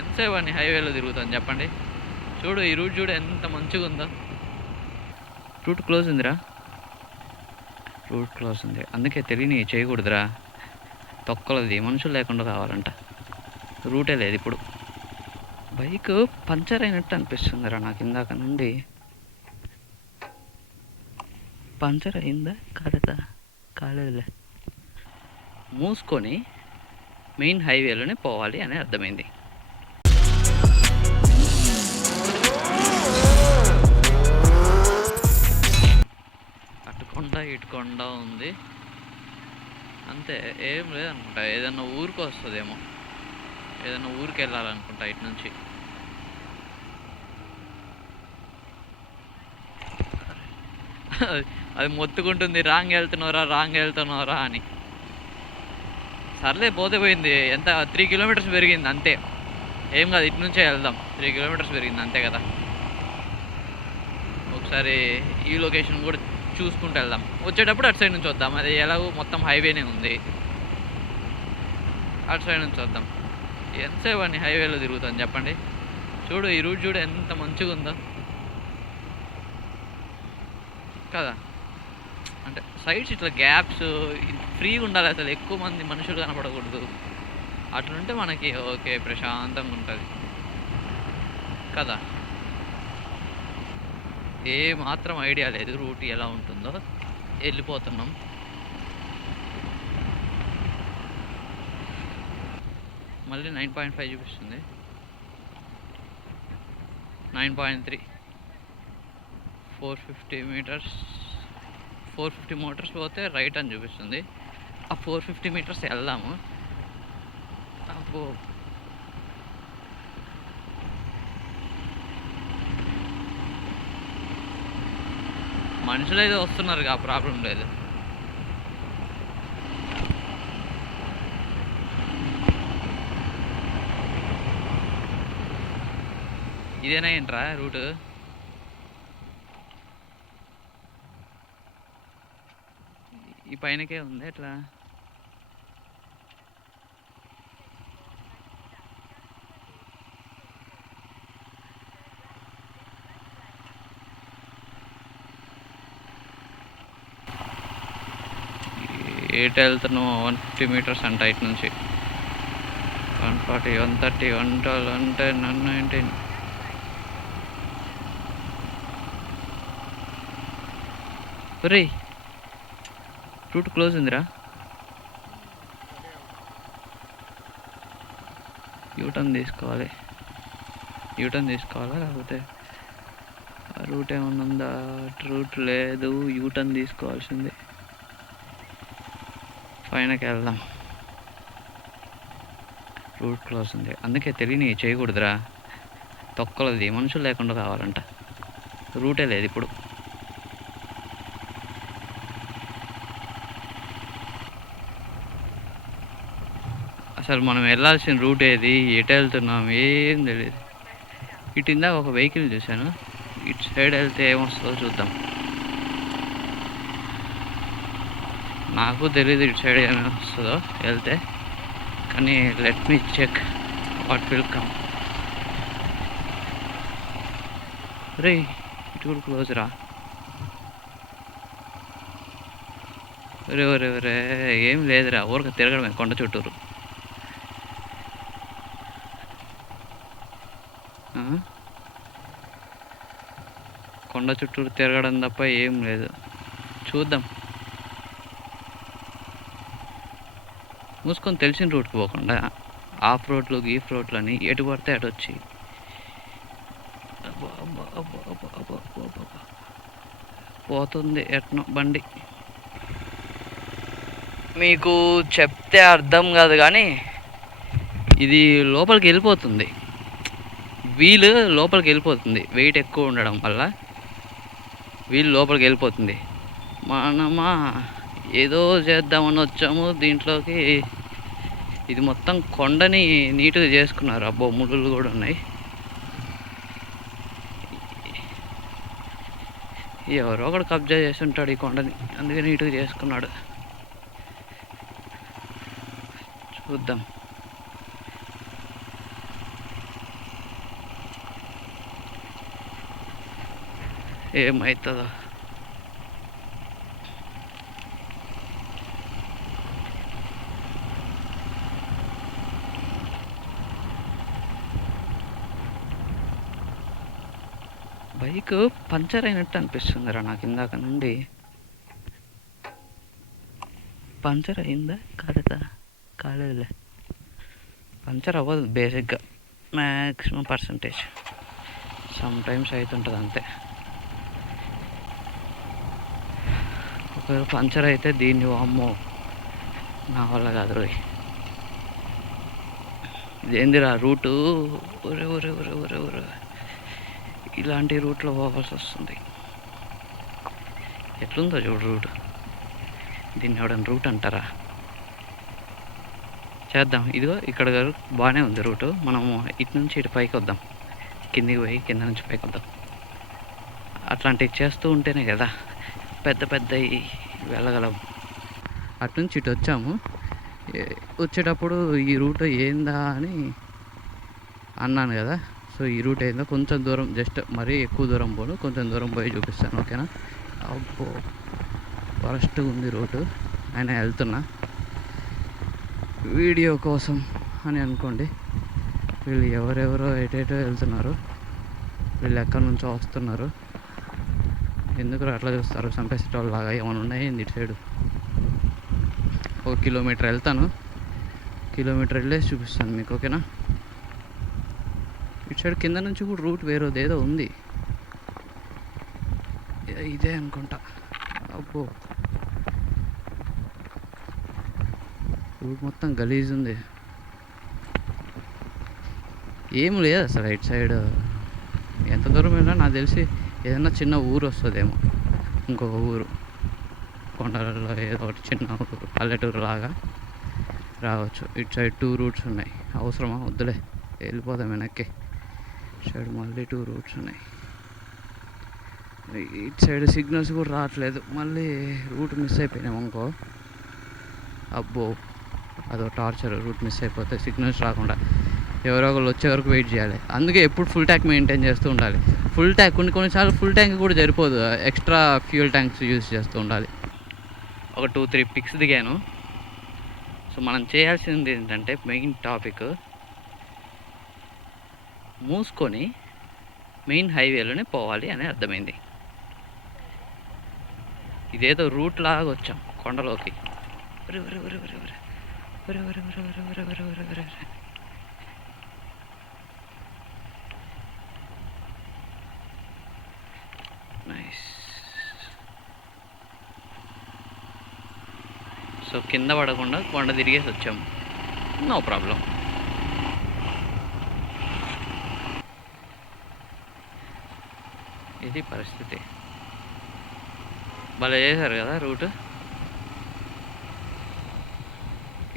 ఎంతసేపు అని హైవేలో తిరుగుతాను చెప్పండి. చూడు ఈ రూట్ చూడు ఎంత మంచిగా ఉందో. రూట్ క్లోజ్ ఉందిరా, రూట్ క్లోజ్ ఉంది, అందుకే తెలియని చేయకూడదురా. తొక్కలది మనుషులు లేకుండా కావాలంట, రూటే లేదు ఇప్పుడు. బైక్ పంచర్ అయినట్టు అనిపిస్తుందిరా నాకు ఇందాక నుండి. పంచర్ అయిందా కాలేదా? కాలేదులే. మూసుకొని మెయిన్ హైవేలోనే పోవాలి అని అర్థమైంది. అటుకొండ ఇటుకొండ ఉంది అంతే, ఏం లేదనుకుంటా. ఏదన్నా ఊరికి వస్తుందేమో, ఏదన్నా ఊరికి వెళ్ళాలనుకుంటా ఇటు నుంచి. అది మొత్తుకుంటుంది రాంగ్ వెళ్తున్నారా అని. సర్లే పోతే పోయింది, ఎంత 3 కిలోమీటర్స్ పెరిగింది అంతే, ఏం కాదు, ఇటు నుంచే వెళ్దాం. 3 కిలోమీటర్స్ పెరిగింది అంతే కదా. ఒకసారి ఈ లొకేషన్ కూడా చూసుకుంటూ వెళ్దాం, వచ్చేటప్పుడు అటు సైడ్ నుంచి వద్దాం. అది ఎలాగో మొత్తం హైవేనే ఉంది, అటు సైడ్ నుంచి వద్దాం. ఎంతసేపు అని హైవేలో తిరుగుతాను చెప్పండి. చూడు ఈ రూట్ చూడు ఎంత మంచిగా ఉందో కదా. అంటే సైడ్స్ ఇట్లా గ్యాప్స్ ఫ్రీగా ఉండాలి, అసలు ఎక్కువ మంది మనుషులు కనపడకూడదు. అట్లుంటే మనకి ఓకే ప్రశాంతంగా ఉంటుంది కదా. ఏ మాత్రం ఐడియా లేదు రూట్ ఎలా ఉంటుందో, వెళ్ళిపోతున్నాం. మళ్ళీ 9.5 చూపిస్తుంది, 9.3, 450 మీటర్స్. 450 మీటర్స్ పోతే రైట్ అని చూపిస్తుంది. ఆ 450 మీటర్స్ వెళ్దాము. అబ్బో మనుషులు అయితే వస్తున్నారు, ఆ ప్రాబ్లం లేదు. ఇదేనా ఏంట్రా రూట్? ఈ పైనకే ఉంది ఎట్లా? ఎటు వెళ్తున్నావు? 150 మీటర్స్ అంట ఇటు నుంచి. 140, 130, 112, 110, 119. ఒరే రూట్ క్లోజ్ ఉందిరా, యూటర్న్ తీసుకోవాలి. యూటర్న్ తీసుకోవాలా లేకపోతే రూట్ ఏమన్నా ఉందా? రూట్ లేదు, యూటర్న్ తీసుకోవాల్సింది. పైనకి వెళ్దాం. రూట్ క్లోజ్ ఉంది, అందుకే తెలియని చేయకూడదురా. తొక్కలది మనుషులు లేకుండా కావాలంట, రూటే లేదు ఇప్పుడు. అసలు మనం వెళ్ళాల్సిన రూట్ ఏది, ఎటు వెళ్తున్నాం ఏం తెలియదు. ఇటు ఇందాక ఒక వెహికల్ చూశాను, ఇటు సైడ్ వెళ్తే ఏమొస్తుందో చూద్దాం. నాకు తెలియదు ఇటు సైడ్ ఏమి వస్తుందో వెళ్తే, కానీ let me check what will come. రే ఇటు కూడా క్లోజ్ రా. ఒరే ఏం లేదురా, ఊరికి తిరగడమే కొండ చుట్టూరు. కొండ చుట్టూరు తిరగడం తప్ప ఏం లేదు. చూద్దాం, మూసుకొని తెలిసిన రూట్కి పోకుండా ఆఫ్ రోడ్లు గీఫ్ రోడ్లు అని ఎటు పడితే అటు వచ్చి పోతుంది ఎట్నో బండి. మీకు చెప్తే అర్థం కాదు కానీ ఇది లోపలికి వెళ్ళిపోతుంది, వీలు లోపలికి వెళ్ళిపోతుంది. వెయిట్ ఎక్కువ ఉండడం వల్ల వీలు లోపలికి వెళ్ళిపోతుంది. మనమా ఏదో చేద్దామని వచ్చాము దీంట్లోకి. ఇది మొత్తం కొండని నీట్గా చేసుకున్నారు. అబ్బో ముళ్ళు కూడా ఉన్నాయి. ఎవరో ఒకడు కబ్జా చేసి ఉంటాడు ఈ కొండని, అందుకే నీట్గా చేసుకున్నాడు. చూద్దాం. ఏమవుతుందో. బైక్ పంచర్ అయినట్టు అనిపిస్తుందిరా నాకు ఇందాక నుండి. పంచర్ అయిందా కాలేదా? కాలేదులే, పంచర్ అవ్వదు బేసిక్గా, మ్యాక్సిమం పర్సంటేజ్. సమ్ టైమ్స్ అవుతుంటుంది అంతే. ఒకవేళ పంచర్ అయితే దీన్ని అమ్మో నా వల్ల కాదు రోయ్. ఇదేందిరా రూటు, ఒరే ఒరే ఒరే ఒరే ఒరే, ఇలాంటి రూట్లో పోవాల్సి వస్తుంది. ఎట్లుందో చూడు రూట్. దీన్ని ఎవడన్నా రూట్ అంటారా? చేద్దాం. ఇదిగో ఇక్కడ బాగానే ఉంది రూటు. మనము ఇటు నుంచి ఇటు పైకి వద్దాం, కిందికి పోయి కింద నుంచి పైకి వద్దాం. అట్లాంటివి చేస్తూ ఉంటేనే కదా పెద్ద పెద్దవి వెళ్ళగలం. అటు నుంచి ఇటు వచ్చాము. వచ్చేటప్పుడు ఈ రూట్ ఏందా అని అన్నాను కదా. సో ఈ రూట్ ఏందో కొంచెం దూరం, జస్ట్ మరీ ఎక్కువ దూరం పోను, కొంచెం దూరం పోయి చూపిస్తాను, ఓకేనా? అబ్బో ఫరెస్ట్ ఉంది రూటు, ఆయన వెళ్తున్నా వీడియో కోసం అని అనుకోండి. వీళ్ళు ఎవరెవరో ఎటేటో వెళ్తున్నారు, వీళ్ళు ఎక్కడి నుంచో వస్తున్నారు. ఎందుకు అట్లా చూస్తారు చంపేసేటోళ్ళలాగా? ఏమైనా ఉన్నాయి ఇటు సైడు? ఒక కిలోమీటర్ వెళ్తాను, కిలోమీటర్ వెళ్ళేసి చూపిస్తాను మీకు, ఓకేనా? ఇటు సైడ్ కింద నుంచి కూడా రూట్ వేరేదేదో ఉంది, ఇదే అనుకుంటా. అబ్బో రూట్ మొత్తం గలీజ్ ఉంది, ఏం లేదు అసలు ఇటు సైడ్. ఎంత దూరం వెళ్ళినా నాకు తెలిసి ఏదైనా చిన్న ఊరు వస్తుందేమో, ఇంకొక ఊరు కొండలలో ఏదో ఒకటి చిన్న ఊరు, పల్లెటూరు లాగా రావచ్చు. ఇటు సైడ్ 2 రూట్స్ ఉన్నాయి. అవసరమా? వద్దులే, వెళ్ళిపోదాం వెనక్కి. ఇటు సైడ్ మళ్ళీ 2 రూట్స్ ఉన్నాయి. ఇటు సైడ్ సిగ్నల్స్ కూడా రావట్లేదు, మళ్ళీ రూట్ మిస్ అయిపోయినాం అనుకో. అబ్బో అదో టార్చర్, రూట్ మిస్ అయిపోతే సిగ్నల్స్ రాకుండా ఎవరో ఒకళ్ళు వచ్చే వరకు వెయిట్ చేయాలి. అందుకే ఎప్పుడు ఫుల్ ట్యాంక్ మెయింటైన్ చేస్తూ ఉండాలి. ఫుల్ ట్యాంక్ కొన్నిసార్లు ఫుల్ ట్యాంక్ కూడా సరిపోదు, ఎక్స్ట్రా ఫ్యూయల్ ట్యాంక్స్ యూజ్ చేస్తూ ఉండాలి. ఒక 2-3 పిక్స్ దిగాను. సో మనం చేయాల్సింది ఏంటంటే మెయిన్ టాపిక్ మూసుకొని మెయిన్ హైవేలోనే పోవాలి అని అర్థమైంది. ఇదేదో రూట్ లాగా వచ్చాం కొండలోకి. నైస్. సో కింద పడకుండా కొండ తిరిగేసి వచ్చాము, నో ప్రాబ్లం. ఇది పరిస్థితి. భలే చేశారు కదా రూట్.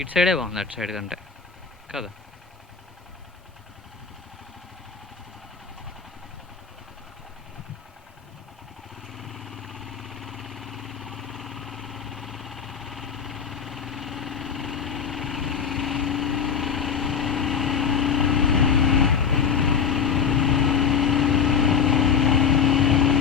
ఇటు సైడే బాగుంది అటు సైడ్ కంటే కదా.